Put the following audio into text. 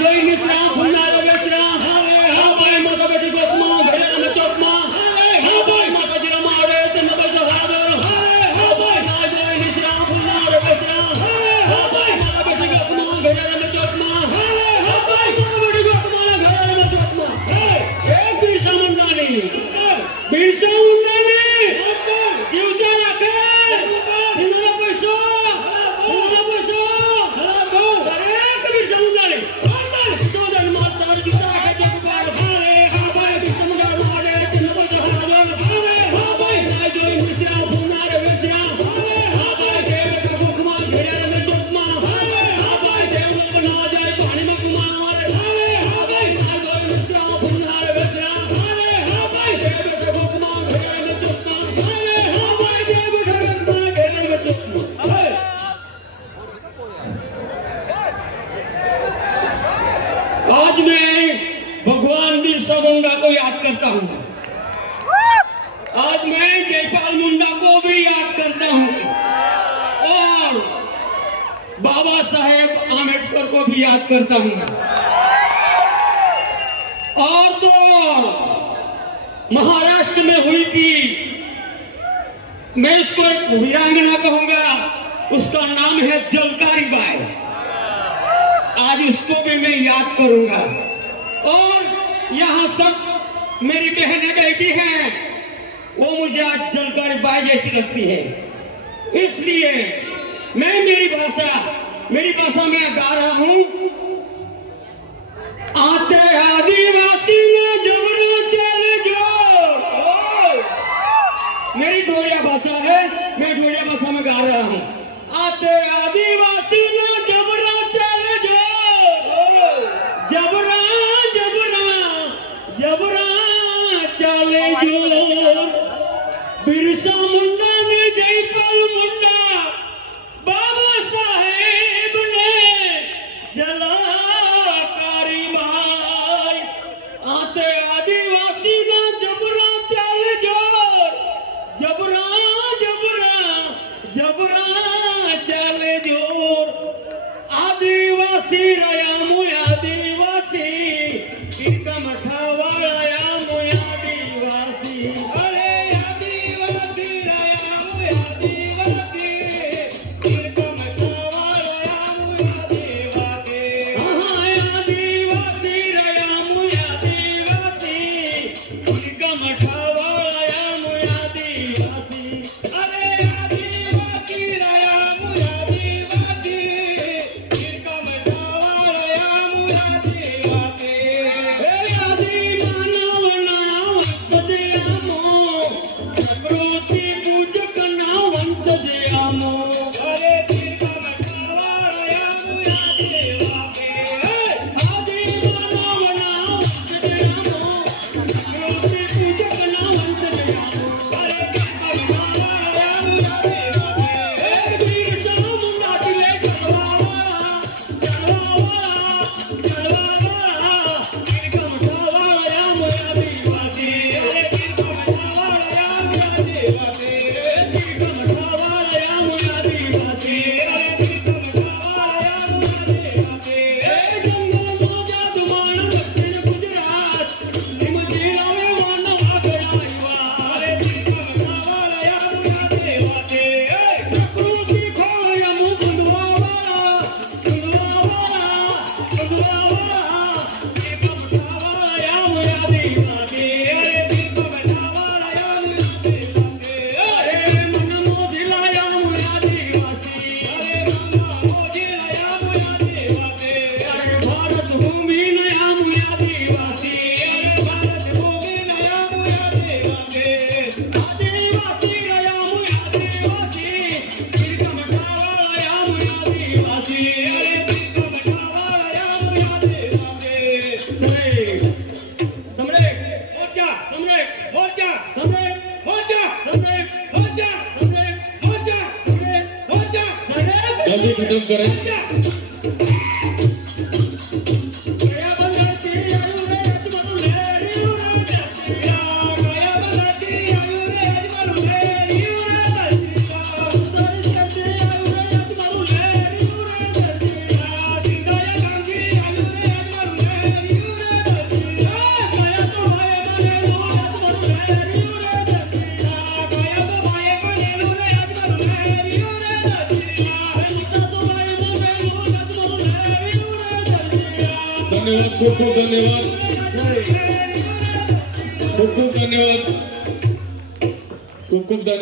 जोई निश्रा फुन्नार वेश्रा हाँ भाई माता बेटी गोपमा घेरा में चोपमा हाँ भाई माता जिरा मारे चंद बज हादर हाँ भाई ना जोई निश्रा फुन्नार वेश्रा हाँ भाई माता बेटी गोपमा घेरा में चोपमा हाँ भाई माता बेटी गोपमा घेरा में चोपमा एक बिरसा मुंडा नहीं जीवता रखे हिंदुला पैसो सरे कबीर समुंडा नहीं तो जन माता जीवता रखे जग पार हाँ भाई बिरसा मुंडा मारे चंद बज हादर हाँ भाई ना जोई निश्रा फुन्नार वेश्रा हाँ भाई देव का गोपमा घेरा में चोपमा हाँ भाई देव को ना जाए पानी में कुमार हाँ भाई ना जोई निश्रा फुन्नार वेश्रा हाँ भाई देव का गोपमा घेरा में चोपमा हाँ भाई देव का गोपमा घेरा में चोपमा। आज मैं भगवान बिरसा मुंडा को याद करता हूँ। आज मैं जयपाल मुंडा को भी याद करता हूँ और बाबा साहेब आंबेडकर को भी याद करता हूँ। और तो महाराष्ट्र में हुई थी, मैं उसको एक वीरांगना कहूंगा, उसका नाम है झलकारी बाई। आज उसको भी मैं याद करूंगा। और यहाँ सब मेरी बहनें बैठी हैं, वो मुझे आज झलकारी बाई जैसी लगती है। इसलिए मैं मेरी भाषा में गा रहा हूं। आते आदिवासी में जबरा चल जो, मेरी ढोलिया भाषा है, मैं ढोलिया भाषा में गा रहा हूं। आते आदिवासी में जबरा चल जो, जबरा जबरा जबरा चले जो। बिरसा मुंडा में जयपाल मुंडा बाबा साहेब ने झलकारी बाई। आते आदिवासी ना जबरा चल जो, जबरा जबरा जबरा चले जोर। आदिवासी रयामु आदिवासी इनका मठावाड़ा यामु आदिवासी। अरे आदिवासी रयामु आदिवासी इनका मठावाड़ा यामु आदिवासी। हाँ आदिवासी रयामु आदिवासी इनका मठावाड़ा यामु आदिवासी। अरे आदिवासी रयामु आदिवासी इनका मठावाड़ा यामु आदिवासी। आदि मानव नाम सजयामो, प्रकृति पूजक नाम सजयामो। अरे इनका मठावाड़ा यामु आदिवासी। आदि मानव नाम सजयामो, प्रकृति पूजक नाम सजयामो। अरे इनका मठावाड़ा यामु आदिवासी। बिरसा मुंडा दिले चलवावाड़ा इनका मठावाड़ा यामु आदिवासी। अरे इनका मठावाड़ा यामु आदिवासी। इनका मठावाड़ा यामु आदिवासी। अरे इनका मठावाड़ा यामु आदिवासी। गंगा मोजा दुमान दक्षिण गुजरात निम जिलावे वानवा गयाईवा। अरे इनका मठावाड़ा यामु आदिवासी। प्रकृति खोल यमु गुंडवावाड़ा गुंडवावाड़ा गुंडवावाड़ा इनका मठावाड़ा यामु आदिवासी। अरे इनका मठावाड़ा यामु आदिवासी। अरे मन मोजिला यामु आदिवासी। अरे मन मोजिला यामु आदिवासी। अरे भारत भूमि न यामु आदिवासी। अरे भारत भूमि न यामु आदिवासी। आदिवासी यामु आदिवासी इनका मठावाड़ा यामु आदिवासी। अरे इनका मठावाड़ा यामु आदिवासी। धन्यवाद, खूप खूप धन्यवाद, खूप खूप धन्यवाद, खूप खूप धन्यवाद.